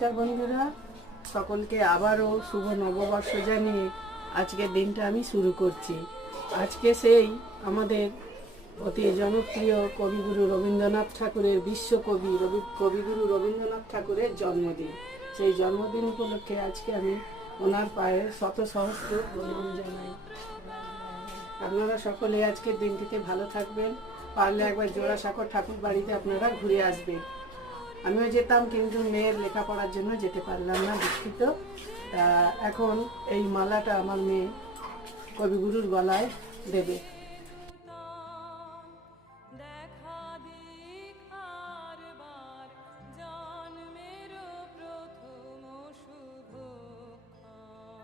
নমস্কার বন্ধুরা, সকলকে আবারও শুভ নববর্ষ জানিয়ে আজকের দিনটা আমি শুরু করছি। আজকে সেই আমাদের অতি জনপ্রিয় কবিগুরু রবীন্দ্রনাথ ঠাকুরের বিশ্বকবি কবিগুরু রবীন্দ্রনাথ ঠাকুরের জন্মদিন। সেই জন্মদিন উপলক্ষে আজকে আমি ওনার পায়ে শত সহস্র প্রণাম জানাই। আপনারা সকলে আজকের দিনটিতে ভালো থাকবেন। পারলে একবার জোড়াসাঁকোর ঠাকুর বাড়িতে আপনারা ঘুরে আসবেন। আমিও যেতাম, কিন্তু মেয়ের লেখাপড়ার জন্য যেতে পারলাম না, দুঃখিত। তা এখন এই মালাটা আমার মেয়ে কবিগুরুর গলায় দেবে।